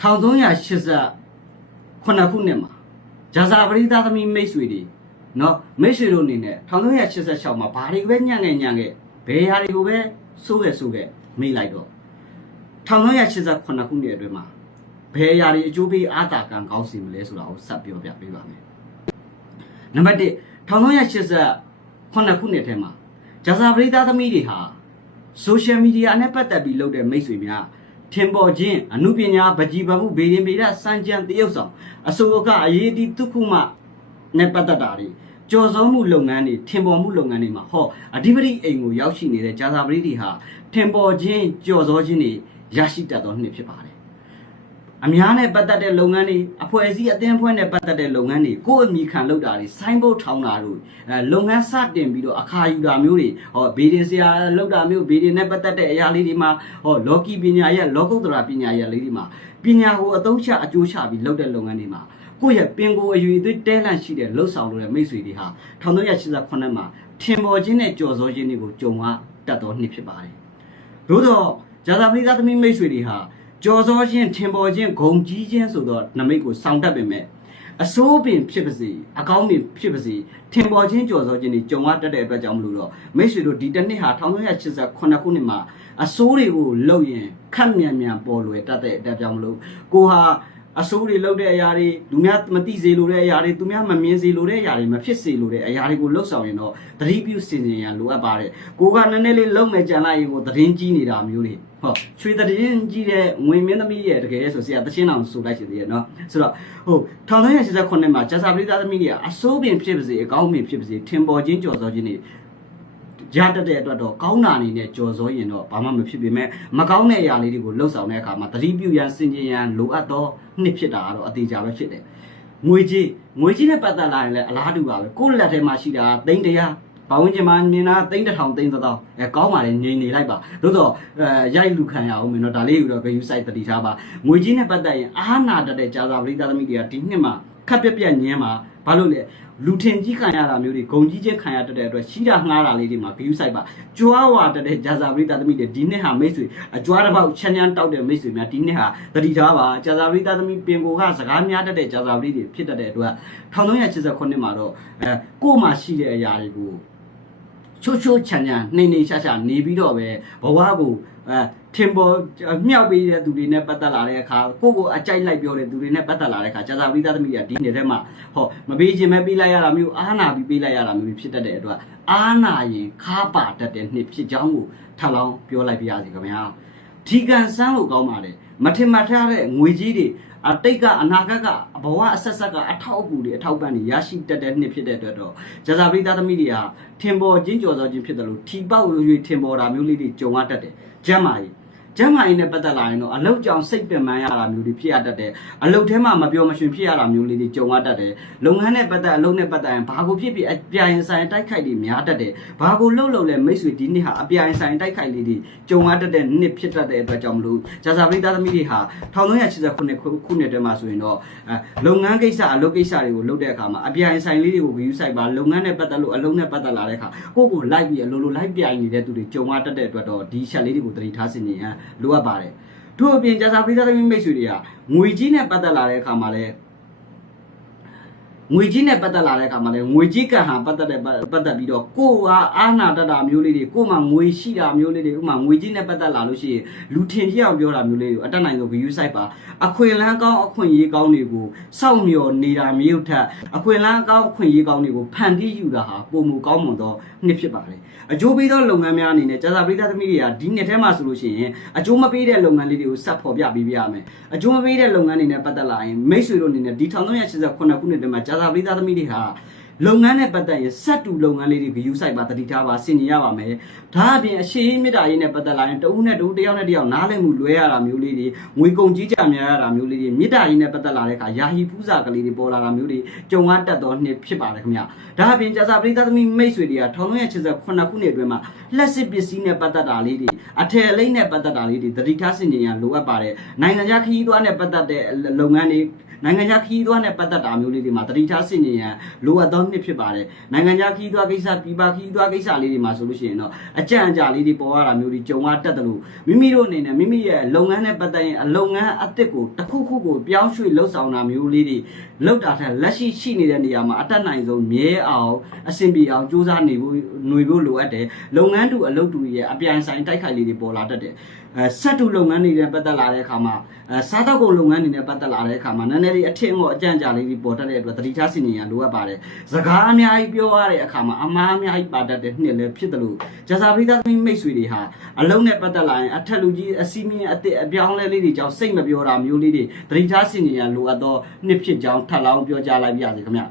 1388ခုနှစ်မှာဂျာဇာပရိသသမီမိတ်ဆွေတွေနော်မိတ်ဆွေတို့အနေနဲ့1386မှာဘာတွေပဲညံ့ငယ်ညံ့ငယ်ဘယ်ဟာတွေကိုပဲစိုးခဲ့စိုးခဲ့မိလိုက်တော့1388ခုနှစ်အတွင်းမှာဘယ်ဟာတွေအကျိုးပေးအားသာကံကောင်းစီမလဲဆိုတာကိုဆက်ပြောပြပေးပါမယ်နံပါတ်1 1388ခုနှစ်ထဲမှာဂျာဇာပရိသသမီတွေဟာ social media နဲ့ပတ်သက်ပြီးလုပ်တဲ့မိတ်ဆွေများ ထင်ပေါ်ခြင်းအမှုပညာပကြီးပမှုဗေဒင်ဗေဒစံကြံတရုပ်ဆောင်အစိုးရကအရေးဒီတုခုမှနဲ့ပတ်သက်တာတွေကြော်စောမှုလုပ်ငန်းတွေထင်ပေါ်မှုလုပ်ငန်းတွေမှာဟောအဓိပတိအိမ်ကိုရောက်ရှိနေတဲ့ဂျာသာပရိတွေဟာထင်ပေါ်ခြင်းကြော်စောခြင်းတွေရရှိတတ်သောနှစ်ဖြစ်ပါတယ် အများနဲ့ပတ်သက်တဲ့လုပ်ငန်းတွေအဖွဲ့အစည်းအသင်းအဖွဲ့နဲ့ပတ်သက်တဲ့လုပ်ငန်းတွေကိုယ့်အမိခံလုပ်တာတွေဆိုင်းဘုတ်ထောင်းတာတို့အဲလုပ်ငန်းစတင်ပြီးတော့အခါယူတာမျိုးတွေဟောဘေးဒင်ဆရာလုပ်တာမျိုးဘေးဒင်နဲ့ပတ်သက်တဲ့အရာလေးတွေမှာဟောလောကီပညာရဲ့လောကုတ္တရာပညာရဲ့လေးတွေမှာပညာကိုအသုံးချအကျိုးချပြီးလုပ်တဲ့လုပ်ငန်းတွေမှာကိုယ့်ရဲ့ပင်ကိုယ်အယူအသွေးတဲလန့်ရှိတဲ့လှုပ်ဆောင်လို့တဲ့မိတ်ဆွေတွေဟာ1388မှာထင်ပေါ်ခြင်းနဲ့ကြော်စောခြင်းတွေကိုကြုံရတတ်သောနှစ်ဖြစ်ပါတယ်သို့တော့ဂျာသာပရိသသမီးမိတ်ဆွေတွေဟာ ကြော်စောခြင်းထင်ပေါ်ခြင်းဂုံကြီးခြင်းဆိုတော့နမိတ်ကိုစောင့်တတ်ပေမဲ့အစိုးပင်ဖြစ်ပါစေအကောင်းပင်ဖြစ်ပါစေထင်ပေါ်ခြင်းကြော်စောခြင်းတွေကြုံရတတ်တဲ့အတွက်ကြောင့်မလို့တော့မိတ်ဆွေတို့ဒီတစ်နှစ်ဟာ1388ခုနှစ်မှာအစိုးတွေကိုလှုပ်ရင်ခက်မြန်မြန်ပေါ်လွယ်တတ်တဲ့အတက်ကြောင့်မလို့ကိုဟာ အစိုးတွေလှုပ်တဲ့အရာတွေလူများမသိစေလိုတဲ့အရာတွေသူများမမြင်စေလိုတဲ့အရာတွေမဖြစ်စေလိုတဲ့အရာတွေကိုလှုပ်ဆောင်ရင်တော့သတိပြုစင်စင်ရန်လိုအပ်ပါတယ်ကိုကနည်းနည်းလေးလှုပ်မယ်ကြံလိုက်ရင်ကိုသတင်းကြီးနေတာမျိုးတွေဟောရွှေသတင်းကြီးတဲ့ငွေမင်းသမီးရဲ့တကယ်ဆိုဆရာတချင်းအောင်ဆိုလိုက်ရှင်သေးရဲ့နော်ဆိုတော့ဟို1389မှာကျဆာပရိသသမီးတွေကအစိုးပင်ဖြစ်ပါစေအကောင်းပင်ဖြစ်ပါစေထင်ပေါ်ခြင်းကြော်စောခြင်းတွေ ရတတ်တဲ့အတွက်တော့ကောင်းတာအနေနဲ့ကြော်စောရင်တော့ဘာမှမဖြစ်ပေမဲ့မကောင်းတဲ့အရာလေးတွေကိုလှုပ်ဆောင်တဲ့အခါမှာသတိပြုရန်စင်ကြင်ရန်လိုအပ်သောနှစ်ဖြစ်တာကတော့အသေးချာပဲဖြစ်တယ်ငွေကြီးငွေကြီးနဲ့ပတ်သက်လာရင်လည်းအလားတူပါပဲကိုယ့်လက်ထဲမှာရှိတာသိန်းတရားဘာဝင်ကျင်မှာမြင်တာသိန်းတစ်ထောင်သိန်းသသောအဲကောင်းပါလေငြိမ်နေလိုက်ပါသို့တော့အဲရိုက်လူခံရအောင်မင်းတော့ဒါလေးကိုတော့ value site တတိထားပါငွေကြီးနဲ့ပတ်သက်ရင်အာနာတတ်တဲ့ကြာစာပရိသသမီးတွေကဒီနှစ်မှာ ခက်ပြက်ပြက်ညင်းမှာဘာလို့လဲလူထင်ကြီးခံရတာမျိုးတွေဂုံကြီးချင်းခံရတတ်တဲ့အတွက်ရှိတာငှားတာလေးတွေမှာ view site ပါကြွားဝါတတ်တဲ့ဂျာဇာပရိသသမီးတွေဒီနှစ်ဟာမိတ်ဆွေအကြွားတစ်ပေါက်ချမ်းချမ်းတောက်တဲ့မိတ်ဆွေများဒီနှစ်ဟာတတိထားပါဂျာဇာပရိသသမီးပင်ကိုကစကားများတတ်တဲ့ဂျာဇာပရိတွေဖြစ်တတ်တဲ့အတွက်1389မှာတော့အဲကို့မှာရှိတဲ့အရာတွေကို ချိုးချိုးချန်ချန်နှိမ့်နှိမ့်ရှာရှာနေပြီးတော့ပဲဘဝကိုအဲထင်ပေါ်မြောက်ပေးတဲ့သူတွေနဲ့ပတ်သက်လာတဲ့အခါကိုယ့်ကိုအကြိုက်လိုက်ပြောတဲ့သူတွေနဲ့ပတ်သက်လာတဲ့အခါကြာသာပရိသသမီးကဒီနေ့ထဲမှာဟောမပေးခြင်းပဲပေးလိုက်ရတာမျိုးအာနာပြီးပေးလိုက်ရတာမျိုးဖြစ်တတ်တဲ့အတွက်အာနာရင်ခါပါတတ်တဲ့နှစ်ဖြစ်ကြောင်းကိုထပ်လောင်းပြောလိုက်ပြရစီခင်ဗျာဒီကံစမ်းလို့ကောင်းပါတယ် မထင်မှတ်ထားတဲ့ငွေကြီးတွေအတိတ်ကအနာဂတ်ကဘဝအဆက်ဆက်ကအထောက်အကူတွေအထောက်ပံ့တွေရရှိတတ်တဲ့နှစ်ဖြစ်တဲ့အတွက်တော့ဂျာဇာပရိသသမီးတွေဟာထင်ပေါ်ချင်းကြော်စောခြင်းဖြစ်တယ်လို့ထီပေါက်ရွေထင်ပေါ်တာမျိုးလေးတွေကြုံရတတ်တယ်ကျမ်းမာရေး ကျမ်းမာရေးနဲ့ပတ်သက်လာရင်တော့အလုတ်ကြောင်စိတ်ပင်ပန်းရတာမျိုးတွေဖြစ်ရတတ်တယ်အလုတ်ထဲမှာမပြောမရှင်ဖြစ်ရတာမျိုးလေးတွေကြုံရတတ်တယ်လုပ်ငန်းနဲ့ပတ်သက်အလုပ်နဲ့ပတ်သက်ရင်ဘာကိုဖြစ်ဖြစ်အပြိုင်ဆိုင်တိုက်ခိုက်တွေများတတ်တယ်ဘာကိုလှုပ်လှုပ်လဲမိတ်ဆွေဒီနှစ်ဟာအပြိုင်ဆိုင်တိုက်ခိုက်လေးတွေကြုံရတတ်တဲ့နှစ်ဖြစ်တတ်တဲ့အတွက်ကြောင့်မလို့ဂျာဇာပရိသသမီးတွေဟာ1389ခုနှစ်တည်းမှာဆိုရင်တော့အဲလုပ်ငန်းကိစ္စအလုပ်ကိစ္စတွေကိုလုပ်တဲ့အခါမှာအပြိုင်ဆိုင်လေးတွေကို view site ပါလုပ်ငန်းနဲ့ပတ်သက်လို့အလုပ်နဲ့ပတ်သက်လာတဲ့အခါကိုယ့်ကိုလိုက်ပြီးအလိုလိုလိုက်ပြိုင်နေတဲ့သူတွေကြုံရတတ်တဲ့အတွက်တော့ဒီချက်လေးတွေကိုသတိထားစင်ရင်လိုအပ်ပါတယ်တို့အပြင်ဂျာဇာပရိသသမီးမိတ်ဆွေတွေကငွေကြီးနဲ့ပတ်သက်လာတဲ့အခါမှာလည်း ငွေကြီးနဲ့ပတ်သက်လာတဲ့အခါမှာလည်းငွေကြီးကံဟာပတ်သက်တဲ့ပတ်သက်ပြီးတော့ကိုယ်ကအာနာတတာမျိုးလေးတွေကိုယ်မှငွေရှိတာမျိုးလေးတွေဥမာငွေကြီးနဲ့ပတ်သက်လာလို့ရှိရင်လူထင်ကြီးအောင်ပြောတာမျိုးလေးတွေကိုအတက်နိုင်ဆုံး view site ပါအခွင့်အလန်းကောင်းအခွင့်အရေးကောင်းတွေကိုစောင့်မျှော်နေတာမျိုးထက်အခွင့်အလန်းကောင်းအခွင့်အရေးကောင်းတွေကိုဖန်တီးယူတာဟာပုံမူကောင်းမွန်သောနှစ်ဖြစ်ပါတယ်အကျိုးပေးသောလုပ်ငန်းများအနေနဲ့ကြာသာပရိသတ်သမီးတွေကဒီနှစ်ထဲမှာဆိုလို့ရှိရင်အကျိုးမပေးတဲ့လုပ်ငန်းလေးတွေကိုဆက်ဖော်ပြပေးပြရမယ်အကျိုးမပေးတဲ့လုပ်ငန်းတွေနဲ့ပတ်သက်လာရင်မိတ်ဆွေတို့အနေနဲ့ဒီ1389ခုနှစ်တည်းမှာကြာသာပရိသတ်သမီးတွေဟာလုပ်ငန်းနဲ့ပတ်သက်ရင်စက်တူလုပ်ငန်းလေးတွေ view site ပါတတိထားပါဆင်ញင်ရပါမယ်။ဒါအပြင်အရှိမေတ္တာရေးနဲ့ပတ်သက်လာရင်တဦးနဲ့တဦးတယောက်နဲ့တယောက်နားလည်မှုလွဲရတာမျိုးလေးတွေငွေကုန်ကြီးကြများရတာမျိုးလေးတွေမေတ္တာရေးနဲ့ပတ်သက်လာတဲ့အခါယာဟီပူဇာကလေးတွေပေါ်လာတာမျိုးတွေကြုံရတတ်သောနှစ်ဖြစ်ပါတယ်ခင်ဗျ။ဒါအပြင်ကြာစာပရိသတ်သမီးမိတ်ဆွေတွေက1389ခုနှစ်အတွင်းမှာလက်စစ်ပစ္စည်းနဲ့ပတ်သက်တာလေးတွေအထည်အလိမ့်နဲ့ပတ်သက်တာလေးတွေတတိထားဆင်ញင်ရလိုအပ်ပါတယ်။နိုင်ငံခြားခရီးသွားနဲ့ပတ်သက်တဲ့လုပ်ငန်းတွေ နိုင်ငံခြားခီးသွွားနဲ့ပတ်သက်တာမျိုးလေးတွေမှာတတိထားဆင်ញင်ရန်လိုအပ်သောနှစ်ဖြစ်ပါတယ်နိုင်ငံခြားခီးသွွားကိစ္စပြည်ပခီးသွွားကိစ္စလေးတွေမှာဆိုလို့ရှိရင်တော့အကြံအကြလေးတွေပေါ်ရတာမျိုးတွေကြုံရတတ်တယ်လို့မိမိတို့အနေနဲ့မိမိရဲ့လုပ်ငန်းနဲ့ပတ်သက်ရင်အလုပ်ငန်းအသစ်ကိုတစ်ခုခုကိုပြောင်းရွှေ့လှုပ်ဆောင်တာမျိုးလေးတွေလောက်တာထက်လက်ရှိရှိနေတဲ့နေရာမှာအတက်နိုင်ဆုံးမြဲအောင်အဆင်ပြေအောင်စူးစမ်းနေဖို့ຫນွေဖို့လိုအပ်တယ်လုပ်ငန်းတူအလုပ်တူရဲ့အပြိုင်ဆိုင်တိုက်ခိုက်လေးတွေပေါ်လာတတ်တယ်အဲဆက်တူလုပ်ငန်းတွေနဲ့ပတ်သက်လာတဲ့အခါမှာအဲစားတော့ကုန်လုပ်ငန်းတွေနဲ့ပတ်သက်လာတဲ့အခါမှာနည်းနည်း ည်းလေးအထင်ကိုအကြံကြလေးတွေပေါ်တတ်တဲ့အတွက်တတိထားစီနေရလိုအပ်ပါတယ်စကားအများကြီးပြောရတဲ့အခါမှာအမားအများကြီးပါတတ်တဲ့နှစ်လည်းဖြစ်တယ်လို့ဂျာစာပရိသတ်သမီးမိတ်ဆွေတွေဟာအလုံးနဲ့ပတ်သက်လာရင်အထက်လူကြီးအစီမင်းအစ်စ်အပြောင်းလဲလေးတွေကြောင့်စိတ်မပြောတာမျိုးလေးတွေတတိထားစီနေရလိုအပ်သောနှစ်ဖြစ်ကြောင်းထပ်လောင်းပြောကြားလိုက်ပါရစေခင်ဗျ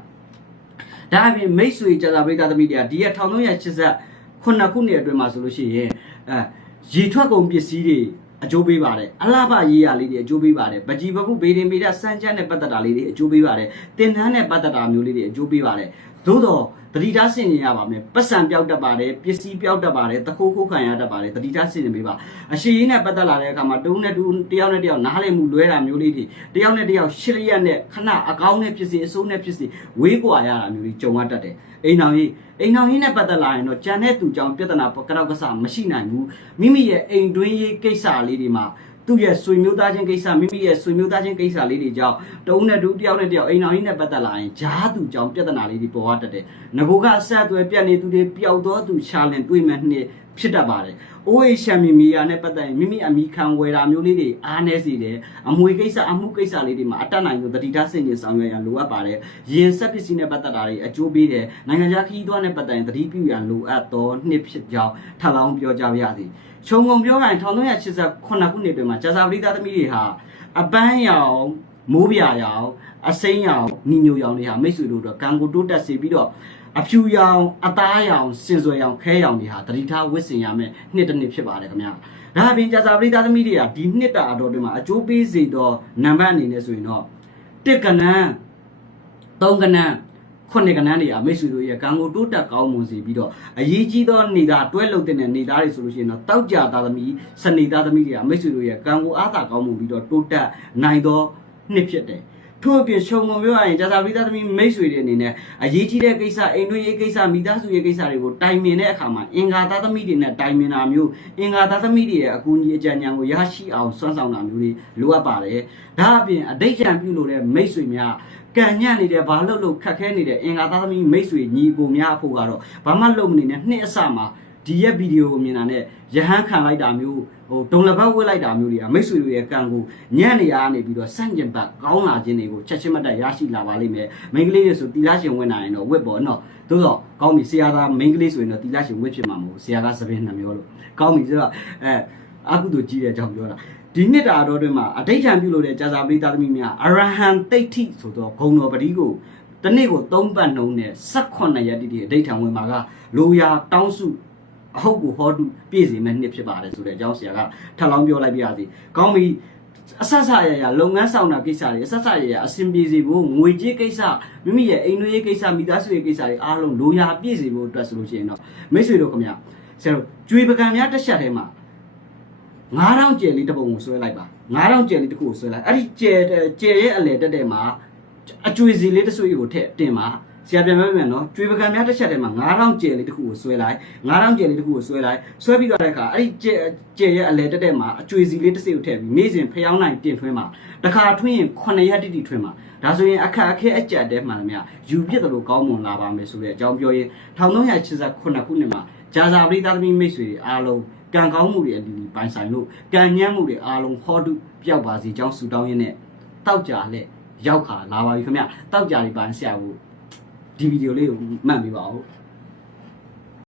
ဒါအပြင်မိတ်ဆွေဂျာစာပရိသတ်သမီးတွေကဒီရက်1389ခုနှစ်အတွင်းမှာဆိုလို့ရှိရင်အဲရေထွက်ကုန်ပစ္စည်းတွေ အကျိုးပေးပါတယ်အလှပရေးရလေးတွေအကျိုးပေးပါတယ်ပကြီးပပုဘေးရင်ဘေးဒစမ်းချမ်းနဲ့ပတ်သက်တာလေးတွေအကျိုးပေးပါတယ်တင်တန်းနဲ့ပတ်သက်တာမျိုးလေးတွေအကျိုးပေးပါတယ်သို့တော့ တတိထားဆင်နေရပါမယ်ပတ်စံပြောက်တတ်ပါတယ်ပစ္စည်းပြောက်တတ်ပါတယ်တခိုးခိုးခံရတတ်ပါတယ်တတိထားဆင်နေပေးပါအရှိရင်းနဲ့ပတ်သက်လာတဲ့အခါမှာတုံးနဲ့တူတယောက်နဲ့တယောက်နားလည်မှုလွဲတာမျိုးလေးတွေတယောက်နဲ့တယောက်ရှစ်လျက်နဲ့ခဏအကောင်းနဲ့ဖြစ်စီအဆိုးနဲ့ဖြစ်စီဝေးကွာရတာမျိုးတွေကြုံရတတ်တယ်အိမ်အောင်ကြီးအိမ်အောင်ကြီးနဲ့ပတ်သက်လာရင်တော့ကြံတဲ့သူကြောင့်ပြဿနာကတော့ကစားမရှိနိုင်ဘူးမိမိရဲ့အိမ်တွင်းရေးကိစ္စလေးတွေမှာ သူ့ရဲ့ဆွေမျိုးသားချင်းကိစ္စမိမိရဲ့ဆွေမျိုးသားချင်းကိစ္စလေးတွေကြောင့်တဦးနဲ့တူတယောက်နဲ့တယောက်အိမ်အောင်ကြီးနဲ့ပတ်သက်လာရင်ဂျားသူကြောင့်ပြဿနာလေးတွေပေါ်ရတတ်တယ်။ငကိုကအဆက်အသွယ်ပြတ်နေသူတွေပျောက်တော့သူရှာလင်တွေးမှနှစ်ဖြစ်တတ်ပါတယ်။အိုးအေရှမ်မီမီယာနဲ့ပတ်သက်ရင်မိမိအမိခံဝယ်တာမျိုးလေးတွေအားနည်းစေတယ်။အမွေကိစ္စအမှုကိစ္စလေးတွေမှာအတက်နိုင်လို့တတိထားစင်ကြီးဆောင်ရွက်ရန်လိုအပ်ပါတယ်။ရင်ဆက်ပစ္စည်းနဲ့ပတ်သက်တာတွေအကျိုးပေးတယ်။နိုင်ငံခြားခီးသွွားနဲ့ပတ်သက်ရင်တတိပြုရန်လိုအပ်သောနှစ်ဖြစ်ကြောင်းထပ်လောင်းပြောကြားပါရစေ။ခြုံငုံပြောရင်1389ခုနှစ်တွင်မှာကြာစာပရိသတ်သမီးတွေဟာအပန်းရောင်မိုးပြာရောင်အစိမ်းရောင်ညီညိုရောင်တွေဟာမိတ်ဆွေတို့တော့ကံကိုတိုးတက်စေပြီးတော့ အဖြူရောင်အသားရောင်စင်စွယ်ရောင်ခဲရောင်တွေဟာတတိထားဝစ်စင်ရမယ်နှစ်တစ်နှစ်ဖြစ်ပါတယ်ခင်ဗျာဒါအပြင်ကြာစာပရိသတ်သမီးတွေကဒီနှစ်တာအတော်တွင်မှာအကျိုးပေးစေသောနံပါတ်အနေနဲ့ဆိုရင်တော့တစ်ကနန်းသုံးကနန်းခုနှစ်ကနန်းတွေအမိတ်ဆွေတို့ရဲ့ကံကိုတိုးတက်ကောင်းမွန်စေပြီးတော့အရေးကြီးသောနေသားတွဲလုံတဲ့နေသားတွေဆိုလို့ရှိရင်တော့တောက်ကြသားသမီးစနေသားသမီးတွေအမိတ်ဆွေတို့ရဲ့ကံကိုအားသာကောင်းမွန်ပြီးတော့တိုးတက်နိုင်သောနှစ်ဖြစ်တယ် ထို့အပြင်ရှုံငုံပြောရရင်ကြာသာပရိသတ်သမီးမိတ်ဆွေတွေအနေနဲ့အရေးကြီးတဲ့ကိစ္စအိမ်တွင်းရေးကိစ္စမိသားစုရေးကိစ္စတွေကိုတိုင်ပင်တဲ့အခါမှာအင်္ဂါသားသမီးတွေနဲ့တိုင်ပင်တာမျိုးအင်္ဂါသားသမီးတွေရဲ့အကူအညီအကြံဉာဏ်ကိုရရှိအောင်စွမ်းဆောင်တာမျိုးတွေလိုအပ်ပါတယ်။ဒါအပြင်အတိတ်ကြံပြုလို့တဲ့မိတ်ဆွေများကံညံ့နေတဲ့ဘာလို့လို့ခက်ခဲနေတဲ့အင်္ဂါသားသမီးမိတ်ဆွေညီကိုများအဖို့ကတော့ဘာမှလုပ်မနေနဲ့နှစ်အစမှာ ဒီရဲ့ဗီဒီယိုကိုမြင်တာနဲ့ရဟန်းခံလိုက်တာမျိုးဟိုဒုံလပတ်ဝှက်လိုက်တာမျိုးတွေကမိတ်ဆွေတို့ရဲ့ကံကိုညံ့နေရကနေပြီးတော့စန့်ကျင်ဘတ်ကောင်းလာခြင်းတွေကိုချက်ချင်းမတက်ရရှိလာပါလိမ့်မယ်မိန်းကလေးတွေဆိုတီလာရှင်ဝင်နိုင်ရင်တော့ဝက်ပေါ့နော်သို့တော့ကောင်းပြီဆရာသားမိန်းကလေးဆိုရင်တော့တီလာရှင်ဝက်ဖြစ်မှာမဟုတ်ဆရာကသပင်းနှမျိုးလို့ကောင်းပြီဆိုတော့အဲအကုသို့ကြီးတဲ့အကြောင်းပြောတာဒီနှစ်တာတော်တွင်မှာအဋိဋ္ဌံပြုလို့တဲ့ကြာစာပရိသတ်သမီးများအရဟံတိဋ္ဌိဆိုတော့ဂုံတော်ပတိကိုတနေ့ကို၃ပတ်နှုံးနဲ့18ရက်တိတိအဋိဋ္ဌံဝင်မှာကလိုရာတောင်းစု အဟုတ်ကိုဟောတုပြည့်စေမဲ့နှစ်ဖြစ်ပါတယ်ဆိုတဲ့အကြောင်းဆရာကထပ်လောင်းပြောလိုက်ပြရစီကောင်းပြီအဆက်ဆက်ရရလုပ်ငန်းဆောင်တာကိစ္စတွေအဆက်ဆက်ရရအဆင်ပြေစေဖို့ငွေကြေးကိစ္စမိမိရဲ့အိမ်တွင်းရေးကိစ္စမိသားစုရေးကိစ္စတွေအားလုံးလိုရာပြည့်စေဖို့အတွက်ဆိုလို့ရှိရင်တော့မိတ်ဆွေတို့ခင်ဗျဆရာတို့ကြွေပကံများတစ်ချက်ထဲမှာ9000ကျယ်လေးတစ်ပုံကိုဆွဲလိုက်ပါ9000ကျယ်လေးတစ်ခုကိုဆွဲလိုက်အဲ့ဒီကျယ်ကျယ်ရဲ့အလယ်တက်တဲ့မှာအကျွေစီလေးတစ်ဆွေကိုထည့်တင်ပါ ဆရာပြန်ပြောပြန်နော်ကျွေပကံများတစ်ချက်ထဲမှာ9000ကျယ်လေးတစ်ခုကိုဆွဲလိုက်9000ကျယ်လေးတစ်ခုကိုဆွဲလိုက်ဆွဲပြီးတော့တဲ့အခါအဲ့ဒီကျယ်ကျယ်ရဲ့အလယ်တက်တဲ့မှာအကျွေစီလေးတစ်စိကိုထည့်ပြီးနေ့စဉ်ဖျောင်းနိုင်တင်ထွင်းပါတခါထွင်းရင်9ရက်တိတိထွင်းပါဒါဆိုရင်အခက်အခဲအကြက်တဲမှန်သမျှယူပြစ်တယ်လို့ကောင်းမွန်လာပါမယ်ဆိုတဲ့အကြောင်းပြောရင်1389ခုနှစ်မှာဂျာဇာပရိသတ်သမီးမိတ်ဆွေတွေအားလုံးကံကောင်းမှုတွေအတူတူပိုင်ဆိုင်လို့ကံညံ့မှုတွေအားလုံးဟောတုပျောက်ပါစေကြောင်းဆုတောင်းရင်းနဲ့တောက်ကြလက်ရောက်ခါလာပါပြီခင်ဗျတောက်ကြတွေပိုင်ဆရာဘူး ဒီဗီဒီယိုလေးကိုမှတ်ပေးပါဦး